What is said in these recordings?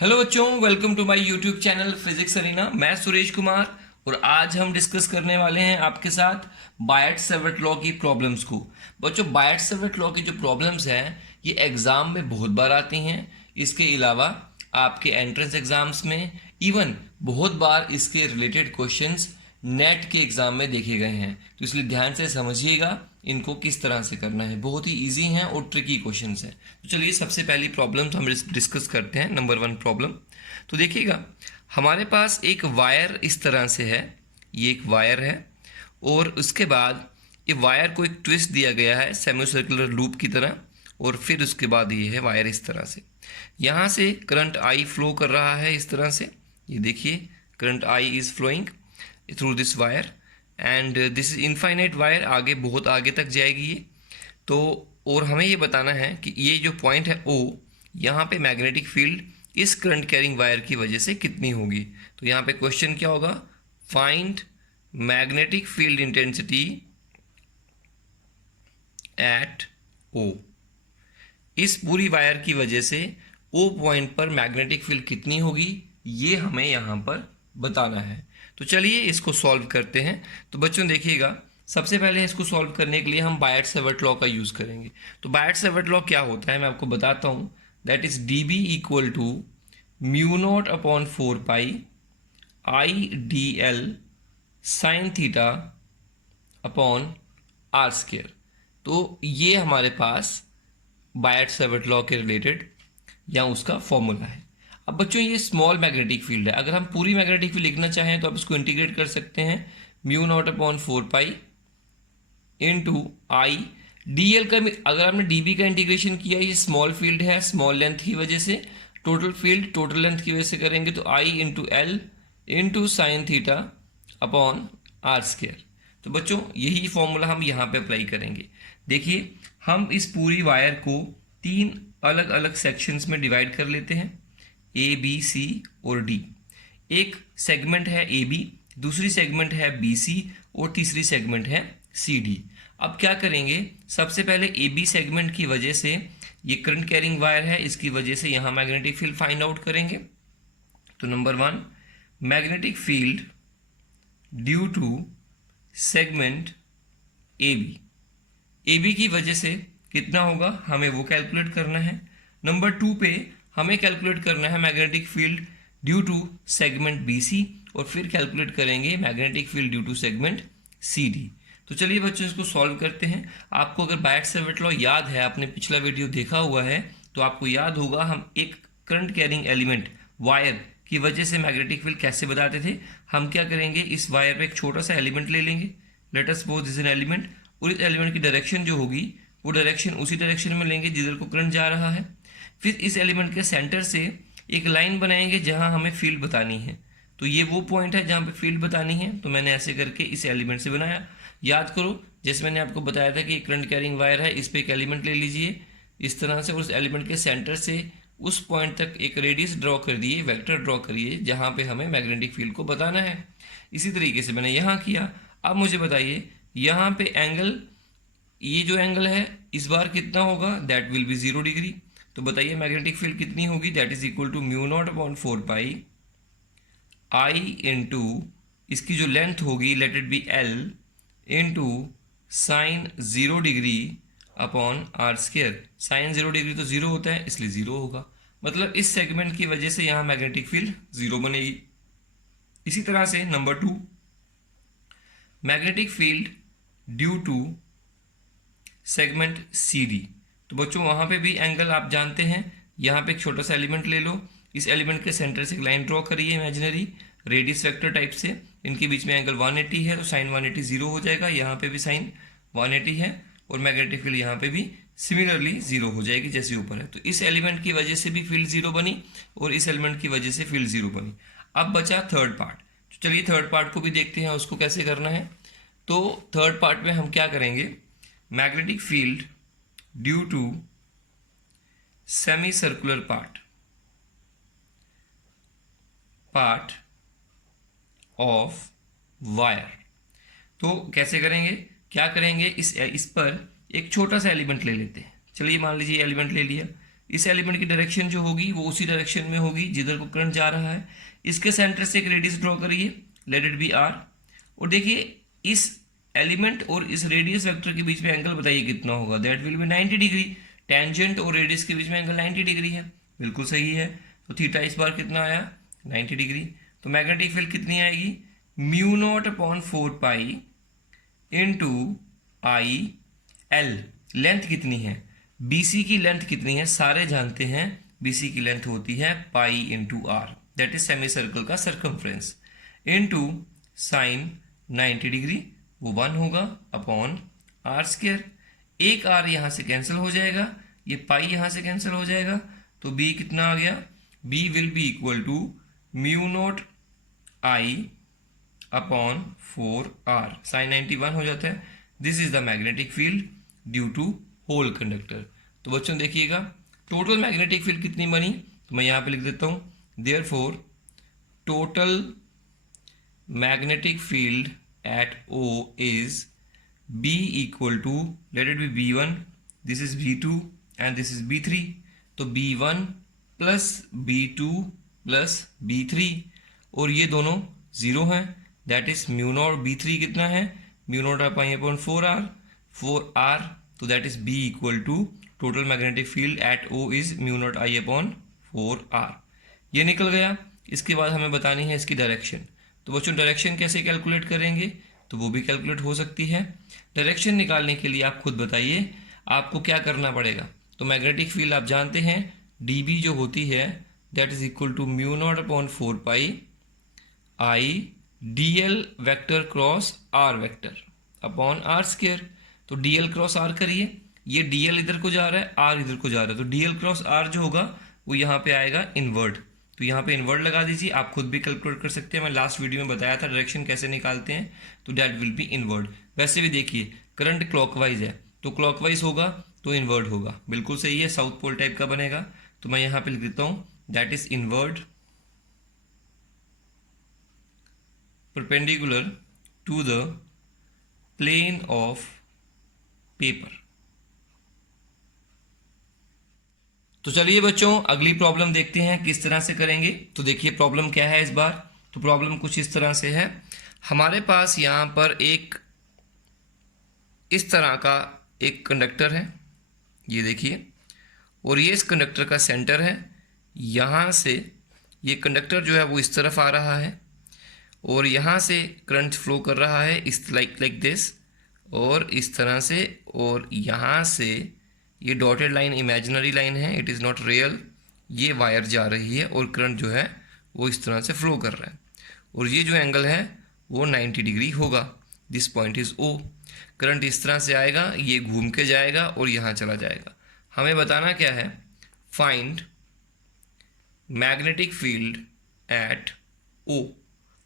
Hello बच्चों, welcome to my YouTube channel physics arena. मैं सुरेश कुमार और आज हम डिस्कस करने वाले हैं आपके साथ बायट-सैवर्ट लॉ की प्रॉब्लम्स को। बच्चों, बायट-सैवर्ट लॉ की जो प्रॉब्लम्स हैं ये एग्ज़ाम में बहुत बार आती हैं। इसके अलावा आपके एंट्रेंस एग्ज़ाम्स में इवन बहुत बार इसके रिलेटेड क्वेश्चंस नेट के एग्ज़ाम में देखे गए हैं। तो इसलिए ध्यान से समझिएगा इनको किस तरह से करना है। बहुत ही इजी हैं और ट्रिकी क्वेश्चंस हैं। तो चलिए सबसे पहली प्रॉब्लम हम डिस्कस करते हैं। नंबर 1 प्रॉब्लम तो देखिएगा, हमारे पास एक वायर इस तरह से है। ये एक वायर है और उसके बाद ये वायर को एक ट्विस्ट दिया गया है सेमी सर्कुलर लूप की तरह, और फिर उसके बाद ये है वायर इस तरह से। यहाँ से करंट आई फ्लो कर रहा है इस तरह से। ये देखिए, current I is flowing through this wire and this is infinite wire, आगे बहुत आगे तक जाएगी ये। तो और हमें ये बताना है कि ये जो पॉइंट है ओ, यहाँ पे मैग्नेटिक फील्ड इस करंट कैरिंग वायर की वजह से कितनी होगी। तो यहाँ पे क्वेश्चन क्या होगा, find magnetic field intensity at O. इस पूरी वायर की वजह से ओ पॉइंट पर मैग्नेटिक फील्ड कितनी होगी ये हमें यहाँ पर बताना है। तो चलिए इसको सॉल्व करते हैं। तो बच्चों देखिएगा, सबसे पहले इसको सॉल्व करने के लिए हम बायट-सैवर्ट लॉ का यूज़ करेंगे। तो बायट-सैवर्ट लॉ क्या होता है मैं आपको बताता हूँ। That is D B equal to mu naught upon 4 pi I D L sine theta upon are square. तो ये हमारे पास बायट-सैवर्ट लॉ के रिलेटेड या उसका फॉर्मूला है। अब बच्चों ये स्मॉल मैग्नेटिक फील्ड है। अगर हम पूरी मैग्नेटिक फील्ड लिखना चाहें तो आप इसको इंटीग्रेट कर सकते हैं। Mu naught upon 4 pi into आई डी एल का, अगर आपने डी बी का इंटीग्रेशन किया, ये स्मॉल फील्ड है स्मॉल लेंथ की वजह से, टोटल फील्ड टोटल लेंथ की वजह से करेंगे तो I into L into sin theta upon are square. तो बच्चों यही फॉर्मूला हम यहाँ पे अप्लाई करेंगे। देखिए, हम इस पूरी वायर को 3 अलग अलग सेक्शंस में डिवाइड कर लेते हैं, ए बी सी और डी। एक सेगमेंट है ए बी, दूसरी सेगमेंट है बी सी और तीसरी सेगमेंट है सी डी। अब क्या करेंगे, सबसे पहले ए बी सेगमेंट की वजह से ये करंट कैरिंग वायर है, इसकी वजह से यहाँ मैग्नेटिक फील्ड फाइंड आउट करेंगे। तो number 1, magnetic field due to segment A B की वजह से कितना होगा हमें वो कैलकुलेट करना है। नंबर 2 पे हमें कैलकुलेट करना है magnetic field due to segment B C, और फिर कैलकुलेट करेंगे magnetic field due to segment C D. तो चलिए बच्चों इसको सॉल्व करते हैं। आपको अगर बायट-सैवर्ट लॉ याद है, आपने पिछला वीडियो देखा हुआ है, तो आपको याद होगा हम एक करंट कैरिंग एलिमेंट वायर की वजह से मैग्नेटिक फील्ड कैसे बताते थे। हम क्या करेंगे, इस वायर पे एक छोटा सा एलिमेंट ले लेंगे, let us suppose this is an element, और इस एलिमेंट की डायरेक्शन जो होगी वो डायरेक्शन उसी डायरेक्शन में लेंगे जिधर को करंट जा रहा है। फिर इस एलिमेंट के सेंटर से एक लाइन बनाएंगे जहां हमें फील्ड बतानी है। तो ये वो पॉइंट है जहां पे फील्ड बतानी है, तो मैंने ऐसे करके इस एलिमेंट से बनाया। याद करो, जैसे मैंने आपको बताया था कि करंट कैरिंग वायर है, इस पे एक एलिमेंट ले लीजिए इस तरह से, उस एलिमेंट के सेंटर से उस पॉइंट तक एक रेडियस ड्रॉ कर दिए, वेक्टर ड्रॉ करिए जहाँ पे हमें मैग्नेटिक फील्ड को बताना है। इसी तरीके से मैंने यहाँ किया। अब मुझे बताइए यहाँ पे एंगल, ये जो एंगल है इस बार कितना होगा, दैट विल बी 0 डिग्री। तो बताइए मैग्नेटिक फील्ड कितनी होगी, that is equal to mu naught upon 4 pi I into इसकी जो लेंथ होगी let it be L into sine 0 degree upon are square. Sine 0 degree तो 0 होता है इसलिए 0 होगा, मतलब इस सेगमेंट की वजह से यहाँ मैग्नेटिक फील्ड 0 बनेगी। इसी तरह से number 2, magnetic field due to segment C D. तो बच्चों वहाँ पे भी एंगल आप जानते हैं, यहाँ पे एक छोटा सा एलिमेंट ले लो, इस एलिमेंट के सेंटर से एक लाइन ड्रॉ करिए इमेजिनरी रेडियस वेक्टर टाइप से, इनके बीच में एंगल 180 है तो साइन 180 0 हो जाएगा, यहाँ पे भी साइन 180 है और मैग्नेटिक फील्ड यहाँ पे भी सिमिलरली 0 हो जाएगी जैसे ऊपर है। तो इस एलिमेंट की वजह से भी फील्ड 0 बनी और इस एलिमेंट की वजह से फील्ड 0 बनी। अब बचा थर्ड पार्ट, तो चलिए थर्ड पार्ट को भी देखते हैं उसको कैसे करना है। तो थर्ड पार्ट में हम क्या करेंगे, magnetic field due to semi circular part of wire. तो कैसे करेंगे, क्या करेंगे, इस पर एक छोटा सा एलिमेंट ले लेते हैं। चलिए मान लीजिए एलिमेंट ले लिया, इस एलिमेंट की डायरेक्शन जो होगी वो उसी डायरेक्शन में होगी जिधर को करंट जा रहा है। इसके सेंटर से एक रेडियस ड्रॉ करिए, लेट इट बी आर, और देखिए इस एलिमेंट और इस रेडियस वेक्टर के बीच में एंगल बताइए कितना होगा, that will B 90 degree. Tangent और रेडियस के बीच में एंगल 90 डिग्री है, बिल्कुल सही है। तो थीटा इस बार कितना आया, 90 डिग्री। तो मैग्नेटिक फील्ड कितनी आएगी, mu naught upon 4 pi into I L. Length कितनी है, BC की लेंथ कितनी है, सारे जानते हैं BC की लेंथ होती है pi into R, that is semi circle का सर्कमफ्रेंस, इंटू साइन 90 डिग्री, वो 1 होगा अपॉन आर स्क्वायर। एक आर यहाँ से कैंसिल हो जाएगा, ये पाई यहाँ से कैंसिल हो जाएगा, तो B कितना आ गया, B will be equal to mu naught I upon 4r, sine 91 हो जाता है। This is the magnetic field due to whole conductor. तो बच्चों देखिएगा टोटल मैग्नेटिक फील्ड कितनी बनी, तो मैं यहाँ पे लिख देता हूँ, therefore total magnetic field at O is B equal to, let it be B1, this is B2 and this is B3, तो B1 plus B2 plus B3, और ये दोनों जीरो हैं, that is mu not B3 कितना है, mu not pi upon 4r, तो that is B equal to total magnetic field at O is mu naught I upon 4r। ये निकल गया। इसके बाद हमें बतानी है इसकी डायरेक्शन। तो बच्चों डायरेक्शन कैसे कैलकुलेट करेंगे, तो वो भी कैलकुलेट हो सकती है। डायरेक्शन निकालने के लिए आप खुद बताइए आपको क्या करना पड़ेगा। तो मैग्नेटिक फील्ड आप जानते हैं dB जो होती है that is equal to mu naught upon 4 pi I dl vector cross r vector upon r square. तो dl क्रॉस r करिए, ये dl इधर को जा रहा है, r इधर को जा रहा है, तो dl क्रॉस r जो होगा वो यहाँ पे आएगा इनवर्ड, तो यहाँ पे इनवर्ड लगा दीजिए। आप खुद भी कैलकुलेट कर सकते हैं, मैं लास्ट वीडियो में बताया था डायरेक्शन कैसे निकालते हैं, तो डैट विल बी इनवर्ड। वैसे भी देखिए करंट क्लॉकवाइज है तो क्लॉकवाइज होगा तो इनवर्ड होगा, बिल्कुल सही है, साउथ पोल टाइप का बनेगा। तो मैं यहाँ पे लिख देता हूँ that is inward perpendicular to the plane of paper. तो चलिए बच्चों अगली प्रॉब्लम देखते हैं किस तरह से करेंगे। तो देखिए प्रॉब्लम क्या है इस बार, तो प्रॉब्लम कुछ इस तरह से है। हमारे पास यहाँ पर एक इस तरह का एक कंडक्टर है, ये देखिए, और ये इस कंडक्टर का सेंटर है। यहाँ से ये कंडक्टर जो है वो इस तरफ आ रहा है और यहाँ से करंट फ्लो कर रहा है इस लाइक दिस, और इस तरह से, और यहाँ से ये डॉटेड लाइन इमेजिनरी लाइन है, इट इज़ नॉट रियल, ये वायर जा रही है और करंट जो है वो इस तरह से फ्लो कर रहा है, और ये जो एंगल है वो 90 डिग्री होगा। This point is O। Current इस तरह से आएगा, ये घूम के जाएगा और यहाँ चला जाएगा। हमें बताना क्या है, find magnetic field at O।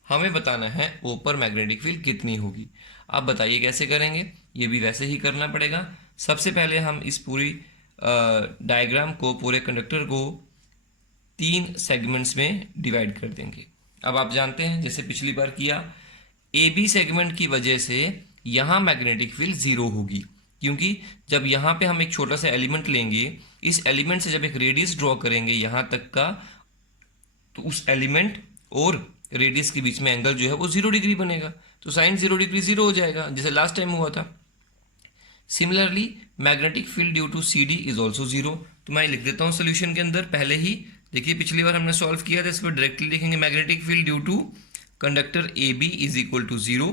हमें बताना है O पर मैग्नेटिक फील्ड कितनी होगी। आप बताइए कैसे करेंगे, ये भी वैसे ही करना पड़ेगा। सबसे पहले हम इस पूरी डायग्राम को, पूरे कंडक्टर को 3 सेगमेंट्स में डिवाइड कर देंगे। अब आप जानते हैं जैसे पिछली बार किया, AB सेगमेंट की वजह से यहाँ मैग्नेटिक फील्ड 0 होगी, क्योंकि जब यहाँ पे हम एक छोटा सा एलिमेंट लेंगे, इस एलिमेंट से जब एक रेडियस ड्रॉ करेंगे यहाँ तक का, तो उस एलिमेंट और रेडियस के बीच में एंगल जो है वो 0 डिग्री बनेगा, तो साइन 0 डिग्री 0 हो जाएगा, जैसे लास्ट टाइम हुआ था। Similarly magnetic field due to CD is also 0। तो मैं लिख देता हूँ सोल्यूशन के अंदर पहले ही। देखिए पिछली बार हमने सॉल्व किया था, इस पर डायरेक्टली लिखेंगे magnetic field due to conductor AB is equal to 0,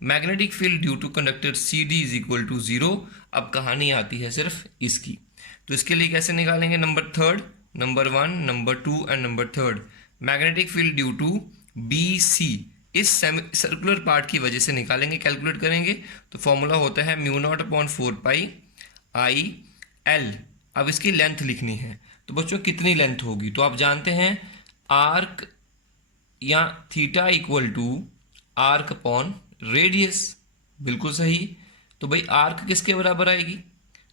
magnetic field due to conductor CD is equal to 0। अब कहानी आती है सिर्फ इसकी, तो इसके लिए कैसे निकालेंगे, number 3, number 1, number 2 and number 3। Magnetic field due to BC इस सर्कुलर पार्ट की वजह से निकालेंगे, कैलकुलेट करेंगे। तो फॉर्मूला होता है mu naught upon 4 pi I L. अब इसकी लेंथ लिखनी है, तो बच्चों कितनी लेंथ होगी, तो आप जानते हैं आर्क या theta equal to arc upon radius, बिल्कुल सही। तो भाई आर्क किसके बराबर आएगी,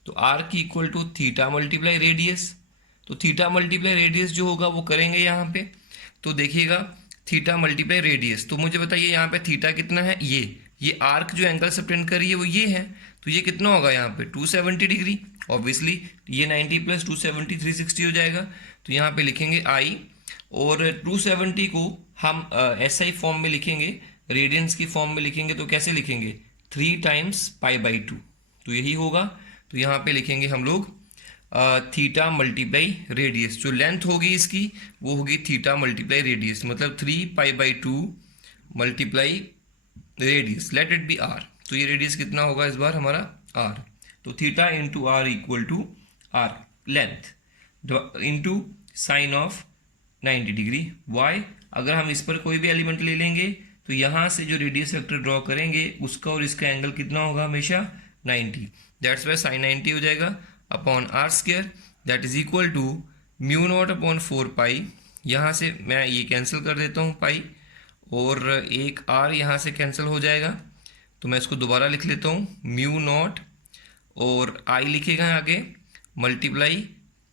तो arc equal to theta multiply radius. तो थीटा मल्टीप्लाई रेडियस जो होगा वो करेंगे यहाँ पे, तो देखिएगा थीटा मल्टीप्लाई रेडियस। तो मुझे बताइए यहाँ पे थीटा कितना है, ये ये आर्क जो एंगल सबटेंड कर रही है वो ये है, तो ये कितना होगा यहाँ पे 270 डिग्री। ऑब्वियसली ये 90 प्लस 270 360 हो जाएगा। तो यहाँ पे लिखेंगे आई, और 270 को हम एसआई फॉर्म में लिखेंगे, रेडियंस की फॉर्म में लिखेंगे तो कैसे लिखेंगे 3 टाइम्स पाई/2, तो यही होगा। तो यहाँ पे लिखेंगे हम लोग थीटा मल्टीप्लाई रेडियस, जो लेंथ होगी इसकी वो होगी थीटा मल्टीप्लाई रेडियस, मतलब 3 पाई/2 multiply radius, let it be r. तो ये रेडियस कितना होगा इस बार हमारा आर, तो theta into R equal to R length into sine of 90 degree. Why, अगर हम इस पर कोई भी एलिमेंट ले लेंगे तो यहाँ से जो रेडियस वेक्टर ड्रॉ करेंगे उसका और इसका एंगल कितना होगा हमेशा 90, दैट्स वाई साइन 90 हो जाएगा upon are square, that is equal to mu naught upon 4 pi. यहाँ से मैं ये कैंसिल कर देता हूँ पाई, और एक आर यहाँ से कैंसिल हो जाएगा, तो मैं इसको दोबारा लिख लेता हूँ म्यू नॉट, और आई लिखेगा आगे मल्टीप्लाई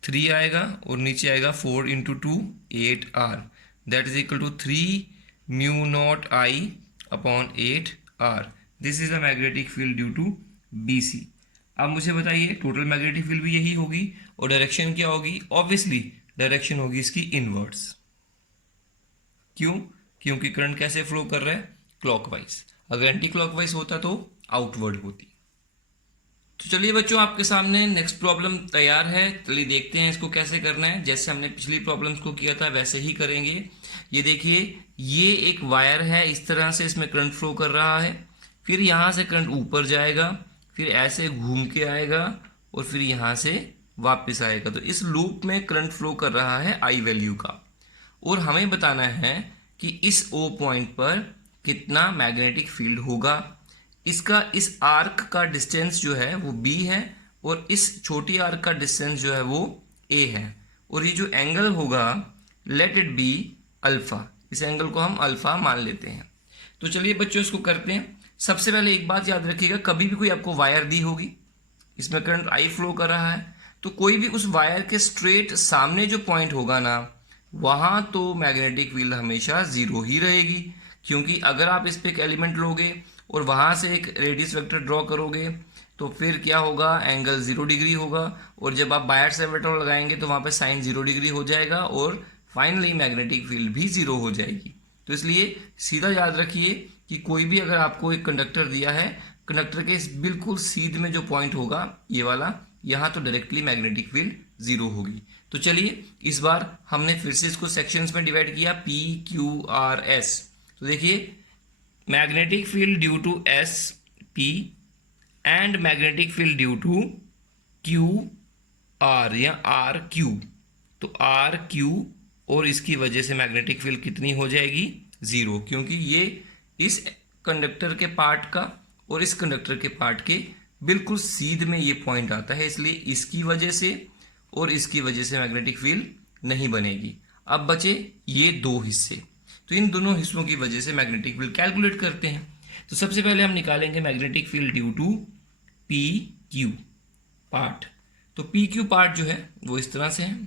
3 आएगा और नीचे आएगा 4 into 2 8 R, that is equal to 3 mu naught I upon 8 R. This is the magnetic field due to B C. अब मुझे बताइए टोटल मैग्नेटिक फील्ड भी यही होगी, और डायरेक्शन क्या होगी, ऑब्वियसली डायरेक्शन होगी इसकी इनवर्ड्स। क्यों? क्योंकि करंट कैसे फ्लो कर रहा है क्लॉकवाइज, अगर एंटी क्लॉकवाइज होता तो आउटवर्ड होती। तो चलिए बच्चों आपके सामने नेक्स्ट प्रॉब्लम तैयार है, चलिए देखते हैं इसको कैसे करना है। जैसे हमने पिछली प्रॉब्लम्स को किया था वैसे ही करेंगे। ये देखिए ये एक वायर है, इस तरह से इसमें करंट फ्लो कर रहा है, फिर यहाँ से करंट ऊपर जाएगा, फिर ऐसे घूम के आएगा और फिर यहाँ से वापस आएगा। तो इस लूप में करंट फ्लो कर रहा है आई वैल्यू का, और हमें बताना है कि इस ओ पॉइंट पर कितना मैग्नेटिक फील्ड होगा। इसका इस आर्क का डिस्टेंस जो है वो बी है, और इस छोटी आर्क का डिस्टेंस जो है वो ए है, और ये जो एंगल होगा लेट इट बी अल्फा, इस एंगल को हम अल्फा मान लेते हैं। तो चलिए बच्चों इसको करते हैं। सबसे पहले एक बात याद रखिएगा, कभी भी कोई आपको वायर दी होगी, इसमें करंट आई फ्लो कर रहा है, तो कोई भी उस वायर के स्ट्रेट सामने जो पॉइंट होगा ना, वहां तो मैग्नेटिक फील्ड हमेशा जीरो ही रहेगी। क्योंकि अगर आप इस पे एक एलिमेंट लोगे और वहां से एक रेडियस वेक्टर ड्रॉ करोगे तो फिर क्या होगा, एंगल 0 डिग्री होगा, और जब आप बायर से वेक्टर लगाएंगे तो वहां पे साइन 0 डिग्री हो जाएगा, और फाइनली मैग्नेटिक फील्ड भी 0 हो जाएगी। तो इसलिए सीधा याद रखिए कि कोई भी अगर आपको एक कंडक्टर दिया है, कंडक्टर के बिल्कुल सीध में जो पॉइंट होगा ये वाला, यहाँ तो डायरेक्टली मैग्नेटिक फील्ड 0 होगी। तो चलिए इस बार हमने फिर से इसको सेक्शंस में डिवाइड किया, पी क्यू आर एस। तो देखिए magnetic field due to S P and magnetic field due to Q R या आर क्यू। तो आर क्यू और इसकी वजह से मैग्नेटिक फील्ड कितनी हो जाएगी 0, क्योंकि ये इस कंडक्टर के पार्ट का और इस कंडक्टर के पार्ट के बिल्कुल सीध में ये पॉइंट आता है, इसलिए इसकी वजह से और इसकी वजह से मैग्नेटिक फील्ड नहीं बनेगी। अब बचे ये दो हिस्से, तो इन दोनों हिस्सों की वजह से मैग्नेटिक फील्ड कैलकुलेट करते हैं। तो सबसे पहले हम निकालेंगे magnetic field due to P Q part. तो पी क्यू पार्ट जो है वो इस तरह से है,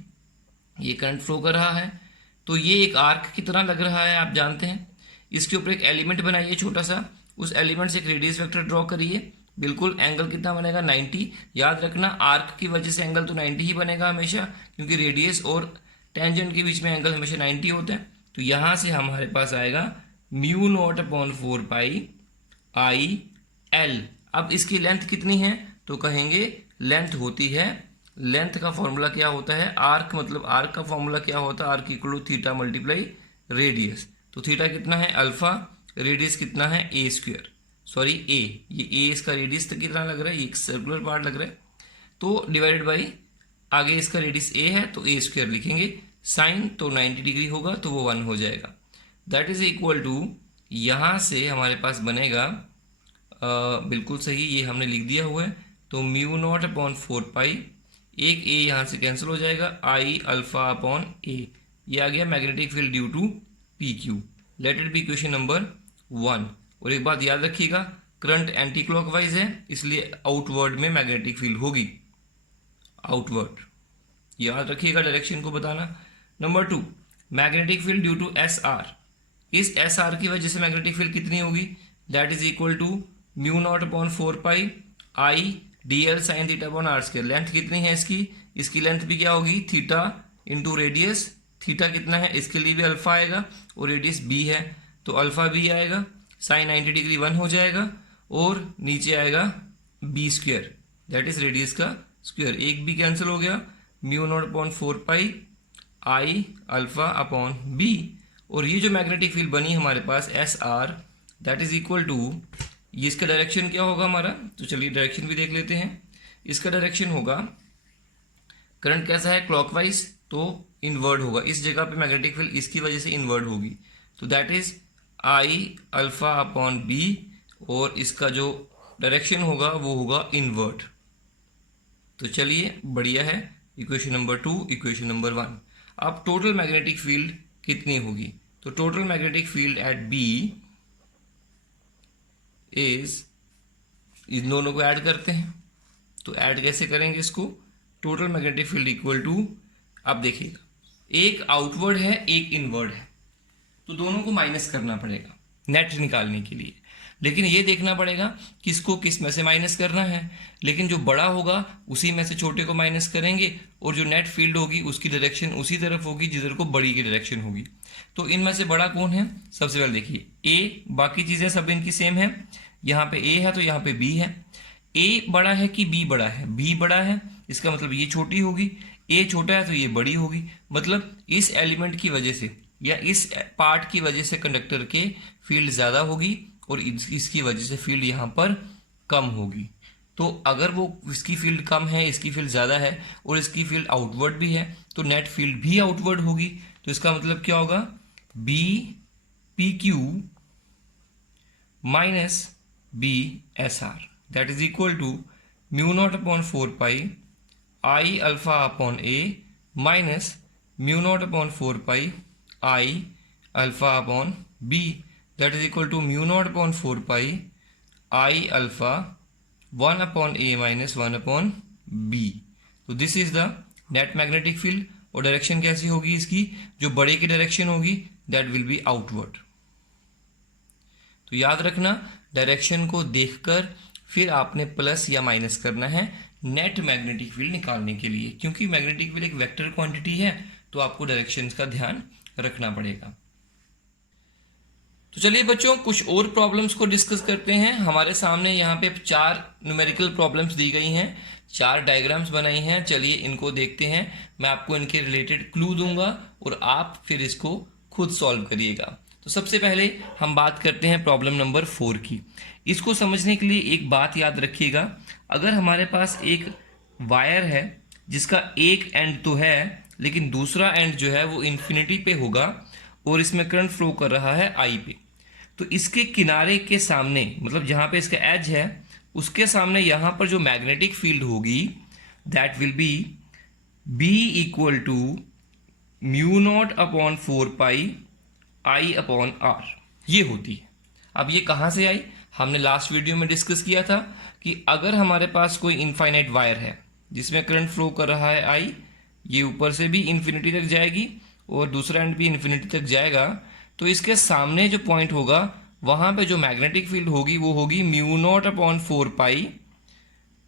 ये करंट फ्लो कर रहा है, तो ये एक आर्क की तरह लग रहा है, आप जानते हैं। इसके ऊपर एक एलिमेंट बनाइए छोटा सा, उस एलिमेंट से एक रेडियस वेक्टर ड्रॉ करिए, बिल्कुल एंगल कितना बनेगा 90। याद रखना आर्क की वजह से एंगल तो 90 ही बनेगा हमेशा, क्योंकि रेडियस और टेंजेंट के बीच में एंगल हमेशा 90 होते हैं। तो यहाँ से हमारे पास आएगा mu naught upon 4 pi I L. अब इसकी लेंथ कितनी है, तो कहेंगे लेंथ होती है, लेंथ का फॉर्मूला क्या होता है, आर्क मतलब आर्क का फॉर्मूला क्या होता है, arc equal to theta multiply radius. तो थीटा कितना है अल्फा, रेडियस कितना है ए स्क्वायर, सॉरी ए, ये ए इसका रेडियस तक कितना लग रहा है, ये एक सर्कुलर पार्ट लग रहा है, तो डिवाइडेड बाई आगे इसका रेडियस ए है तो ए स्क्वायर लिखेंगे, साइन तो 90 डिग्री होगा तो वो 1 हो जाएगा, दैट इज इक्वल टू, यहाँ से हमारे पास बनेगा बिल्कुल सही, ये हमने लिख दिया हुआ है, तो म्यू नॉट अपॉन 4 पाई, एक ए यहाँ से कैंसिल हो जाएगा, आई अल्फा अपॉन ए, ये आ गया magnetic field due to P Q. Let it be question number 1। और एक बात याद रखिएगा, करंट एंटी क्लॉकवाइज है, इसलिए आउटवर्ड में मैग्नेटिक फील्ड होगी, आउटवर्ड, याद रखिएगा डायरेक्शन को बताना। Number 2, magnetic field due to S R. इस एस आर की वजह से मैग्नेटिक फील्ड कितनी होगी, that is equal to mu naught upon 4 pi dl sine theta upon are square. Length कितनी है इसकी लेंथ भी क्या होगी, थीटा इंटू रेडियस। थीटा कितना है, इसके लिए भी अल्फा आएगा और रेडियस b है तो अल्फा b आएगा, साइन 90 डिग्री 1 हो जाएगा और नीचे आएगा b square, that is radius का स्क्वायर। एक b कैंसिल हो गया, mu naught upon 4 pi I alpha upon b। और ये जो मैग्नेटिक फील्ड बनी हमारे पास S R, that is equal to, ये इसका डायरेक्शन क्या होगा हमारा, तो चलिए डायरेक्शन भी देख लेते हैं। इसका डायरेक्शन होगा, करंट कैसा है क्लॉकवाइज, तो इनवर्ड होगा, इस जगह पे मैग्नेटिक फील्ड इसकी वजह से इनवर्ड होगी, तो that is I alpha upon B, और इसका जो डायरेक्शन होगा वो होगा इनवर्ड। तो चलिए बढ़िया है, इक्वेशन नंबर 2, इक्वेशन नंबर 1। अब टोटल मैग्नेटिक फील्ड कितनी होगी, तो total magnetic field at B is, इन दोनों को ऐड करते हैं, तो ऐड कैसे करेंगे इसको, total magnetic field equal to, अब देखिएगा एक आउटवर्ड है एक इनवर्ड है, तो दोनों को माइनस करना पड़ेगा नेट निकालने के लिए। लेकिन ये देखना पड़ेगा किसको किस में से माइनस करना है, लेकिन जो बड़ा होगा उसी में से छोटे को माइनस करेंगे, और जो नेट फील्ड होगी उसकी डायरेक्शन उसी तरफ होगी जिधर को बड़ी की डायरेक्शन होगी। तो इनमें से बड़ा कौन है, सबसे पहले देखिए ए, बाकी चीजें सब इनकी सेम है, यहाँ पे ए है तो यहाँ पे बी है। ए बड़ा है कि बी बड़ा है, बी बड़ा है, इसका मतलब ये छोटी होगी, ए छोटा है तो ये बड़ी होगी। मतलब इस एलिमेंट की वजह से या इस पार्ट की वजह से कंडक्टर के फील्ड ज्यादा होगी और इसकी वजह से फील्ड यहाँ पर कम होगी। तो अगर वो इसकी फील्ड कम है, इसकी फील्ड ज्यादा है और इसकी फील्ड आउटवर्ड भी है, तो नेट फील्ड भी आउटवर्ड होगी। तो इसका मतलब क्या होगा, B P Q minus B S R, that is equal to mu naught upon 4 pi I alpha upon a minus mu naught upon 4 pi I alpha upon B, that is equal to mu naught upon 4 pi I alpha 1 upon a minus 1 upon B. तो this is the net magnetic field. और direction कैसी होगी इसकी, जो बड़े की direction होगी that will B outward. तो याद रखना, डायरेक्शन को देखकर फिर आपने प्लस या माइनस करना है नेट मैग्नेटिक फील्ड निकालने के लिए, क्योंकि मैग्नेटिक फील्ड एक वेक्टर क्वांटिटी है तो आपको डायरेक्शंस का ध्यान रखना पड़ेगा। तो चलिए बच्चों कुछ और प्रॉब्लम्स को डिस्कस करते हैं। हमारे सामने यहाँ पे 4 न्यूमेरिकल प्रॉब्लम्स दी गई हैं, 4 डायग्राम्स बनाई हैं। चलिए इनको देखते हैं, मैं आपको इनके रिलेटेड क्लू दूंगा और आप फिर इसको खुद सॉल्व करिएगा। तो सबसे पहले हम बात करते हैं प्रॉब्लम नंबर 4 की। इसको समझने के लिए एक बात याद रखिएगा, अगर हमारे पास एक वायर है जिसका एक एंड तो है लेकिन दूसरा एंड जो है वो इन्फिनिटी पे होगा और इसमें करंट फ्लो कर रहा है आई पे, तो इसके किनारे के सामने, मतलब जहां पे इसका एज है उसके सामने यहां पर जो मैग्नेटिक फील्ड होगी that will be B equal to mu naught upon 4 pi I upon R, ये होती है। अब ये कहां से आई, हमने लास्ट वीडियो में डिस्कस किया था कि अगर हमारे पास कोई इनफाइनाइट वायर है जिसमें करंट फ्लो कर रहा है आई, ये ऊपर से भी इन्फिनिटी तक जाएगी और दूसरा एंड भी इन्फिनिटी तक जाएगा, तो इसके सामने जो पॉइंट होगा वहां पे जो मैग्नेटिक फील्ड होगी वो होगी mu naught upon 4 pi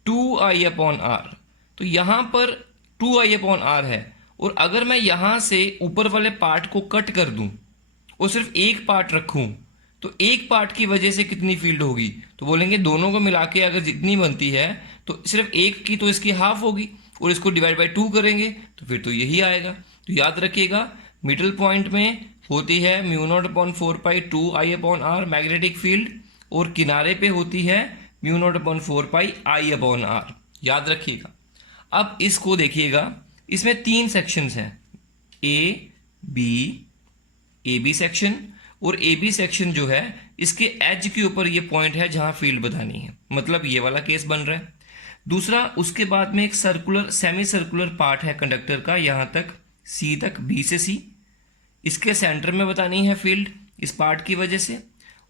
2 I upon R. तो यहां पर 2 आई अपॉन आर है, और अगर मैं यहां से ऊपर वाले पार्ट को कट कर दूं और सिर्फ एक पार्ट रखूं, तो एक पार्ट की वजह से कितनी फील्ड होगी, तो बोलेंगे दोनों को मिला के अगर जितनी बनती है तो सिर्फ एक की तो इसकी हाफ होगी, और इसको डिवाइड बाय 2 करेंगे तो फिर तो यही आएगा। तो याद रखिएगा मिडल पॉइंट में होती है mu naught upon 4 pi 2 I upon R magnetic field, और किनारे पे होती है mu naught upon 4 pi I upon R, याद रखिएगा। अब इसको देखिएगा, इसमें 3 सेक्शंस हैं, ए बी सेक्शन, और ए बी सेक्शन जो है इसके एज के ऊपर ये पॉइंट है जहां फील्ड बतानी है, मतलब ये वाला केस बन रहा है। दूसरा, उसके बाद में एक सर्कुलर सेमी सर्कुलर पार्ट है कंडक्टर का, यहां तक सी तक, बी से सी, इसके सेंटर में बतानी है फील्ड इस पार्ट की वजह से,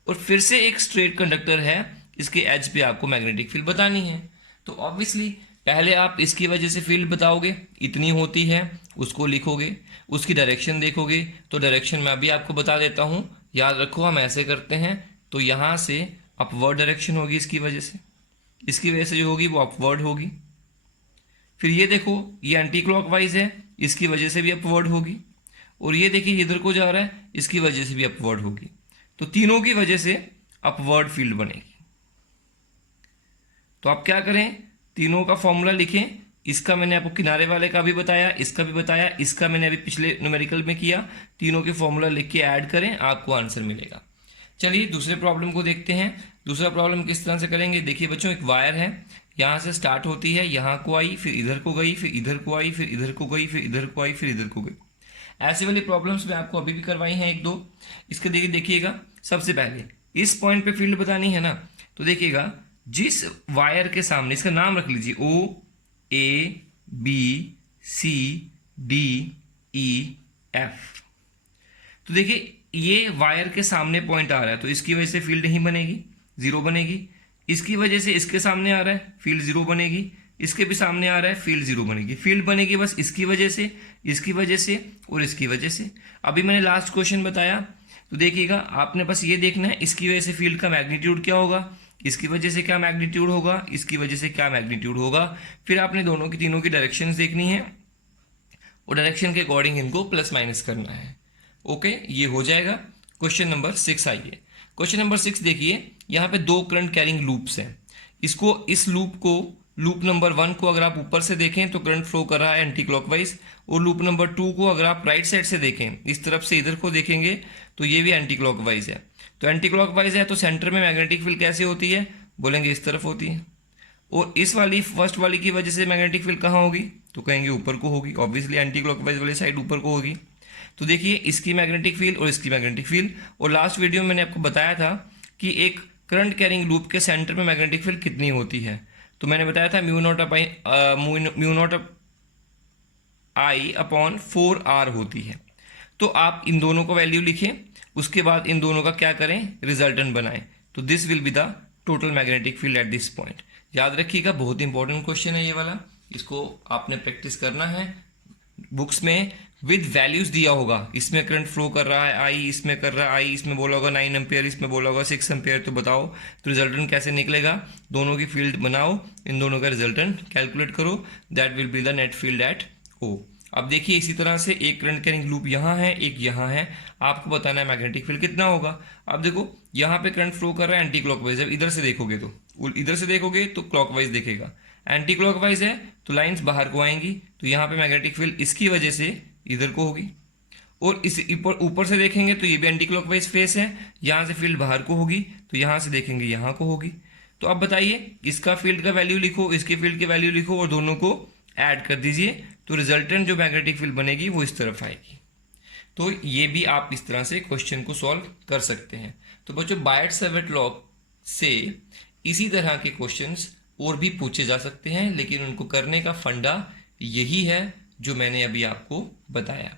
और फिर से एक स्ट्रेट कंडक्टर है, इसके एज पे आपको मैग्नेटिक फील्ड बतानी है। तो ऑब्वियसली पहले आप इसकी वजह से फील्ड बताओगे, इतनी होती है, उसको लिखोगे, उसकी डायरेक्शन देखोगे, तो डायरेक्शन मैं अभी आपको बता देता हूं, याद रखो हम ऐसे करते हैं। तो यहां से अपवर्ड डायरेक्शन होगी इसकी वजह से जो होगी वो अपवर्ड होगी। फिर ये देखो ये एंटी क्लॉकवाइज है, इसकी वजह से भी अपवर्ड होगी। और ये देखिए इधर को जा रहा है, इसकी वजह से भी अपवर्ड होगी। तो तीनों की वजह से अपवर्ड फील्ड बनेगी। तो आप क्या करें, तीनों का फॉर्मूला लिखें। इसका मैंने आपको किनारे वाले का भी बताया, इसका भी बताया, इसका मैंने अभी पिछले न्यूमेरिकल में किया। तीनों के फॉर्मूला लिख के ऐड करें, आपको आंसर मिलेगा। चलिए दूसरे प्रॉब्लम को देखते हैं। दूसरा प्रॉब्लम किस तरह से करेंगे, देखिए बच्चों एक वायर है, यहाँ से स्टार्ट होती है, यहाँ को आई, फिर इधर को गई, फिर इधर को आई, फिर इधर को गई, फिर इधर को आई, फिर इधर को गई। ऐसे वाली प्रॉब्लम्स मैं आपको अभी भी करवाई हैं एक दो। इसके देखिएगा, सबसे पहले इस पॉइंट पे फील्ड बतानी है ना, तो देखिएगा जिस वायर के सामने, इसका नाम रख लीजिए O A B C D E F। तो देखिए ये वायर के सामने पॉइंट आ रहा है, तो इसकी वजह से फील्ड नहीं बनेगी, जीरो बनेगी। इसकी वजह से इसके सामने आ रहा है, फील्ड जीरो बनेगी। इसके भी सामने आ रहा है, फील्ड जीरो बनेगी। फील्ड बनेगी बस इसकी वजह से, इसकी वजह से और इसकी वजह से। अभी मैंने लास्ट क्वेश्चन बताया, तो देखिएगा आपने बस ये देखना है इसकी वजह से फील्ड का मैग्नीट्यूड क्या होगा, इसकी वजह से क्या मैग्नीट्यूड होगा, इसकी वजह से क्या मैग्नीट्यूड होगा। फिर आपने दोनों की तीनों की डायरेक्शंस देखनी है और डायरेक्शन के अकॉर्डिंग इनको प्लस माइनस करना है। ओके, ये हो जाएगा। क्वेश्चन नंबर 6 आइए। क्वेश्चन नंबर 6 देखिए, यहाँ पे दो करंट कैरिंग लूप्स हैं। इस लूप नंबर 1 को अगर आप ऊपर से देखें तो करंट फ्लो कर रहा है एंटी क्लॉकवाइज, और लूप नंबर 2 को अगर आप राइट साइड से देखें, इस तरफ से इधर को देखेंगे तो ये भी एंटी क्लॉकवाइज है। तो एंटी क्लॉकवाइज है तो सेंटर में मैग्नेटिक फील्ड कैसे होती है, बोलेंगे इस तरफ होती है। और इस वाली फर्स्ट वाली की वजह से मैग्नेटिक फील्ड कहाँ होगी, तो कहेंगे ऊपर को होगी। ऑब्वियसली एंटी क्लॉकवाइज वाली साइड ऊपर को होगी। तो देखिए इसकी मैग्नेटिक फील्ड और इसकी मैग्नेटिक फील्ड। और लास्ट वीडियो में मैंने आपको बताया था कि एक करंट कैरिंग लूप के सेंटर में मैग्नेटिक फील्ड कितनी होती है, तो मैंने बताया था mu naught I upon 4R होती है। तो आप इन दोनों को वैल्यू लिखें, उसके बाद इन दोनों का क्या करें, रिजल्टेंट बनाएं। तो this will be the total magnetic field at this point. याद रखिएगा, बहुत इंपॉर्टेंट क्वेश्चन है ये वाला, इसको आपने प्रैक्टिस करना है। बुक्स में विद वैल्यूज दिया होगा, इसमें करंट फ्लो कर रहा है आई, इसमें कर रहा है आई, इसमें बोला होगा 9 एम्पेयर, इसमें बोला होगा 6 एम्पेयर। तो बताओ तो रिजल्टेंट कैसे निकलेगा, दोनों की फील्ड बनाओ, इन दोनों का रिजल्टेंट कैलकुलेट करो, that will be the net field at O। अब देखिए इसी तरह से एक करंट कैरिंग लूप यहाँ है, एक यहाँ है, आपको बताना है मैग्नेटिक फील्ड कितना होगा। अब देखो यहाँ पे करंट फ्लो कर रहा है एंटी क्लॉकवाइज, जब इधर से देखोगे तो क्लॉकवाइज देखेगा। एंटी क्लॉकवाइज है तो लाइंस बाहर को आएंगी, तो यहाँ पे मैग्नेटिक फील्ड इसकी वजह से इधर को होगी। और इस ऊपर से देखेंगे तो ये भी एंटी क्लॉकवाइज फेस है, यहाँ से फील्ड बाहर को होगी, तो यहाँ से देखेंगे यहाँ को होगी। तो अब बताइए इसका फील्ड का वैल्यू लिखो, इसके फील्ड की वैल्यू लिखो और दोनों को ऐड कर दीजिए, तो रिजल्टेंट जो मैग्नेटिक फील्ड बनेगी वो इस तरफ आएगी। तो ये भी आप इस तरह से क्वेश्चन को सॉल्व कर सकते हैं। तो बच्चों बायट-सैवर्ट लॉ से इसी तरह के क्वेश्चंस और भी पूछे जा सकते हैं, लेकिन उनको करने का फंडा यही है जो मैंने अभी आपको बताया।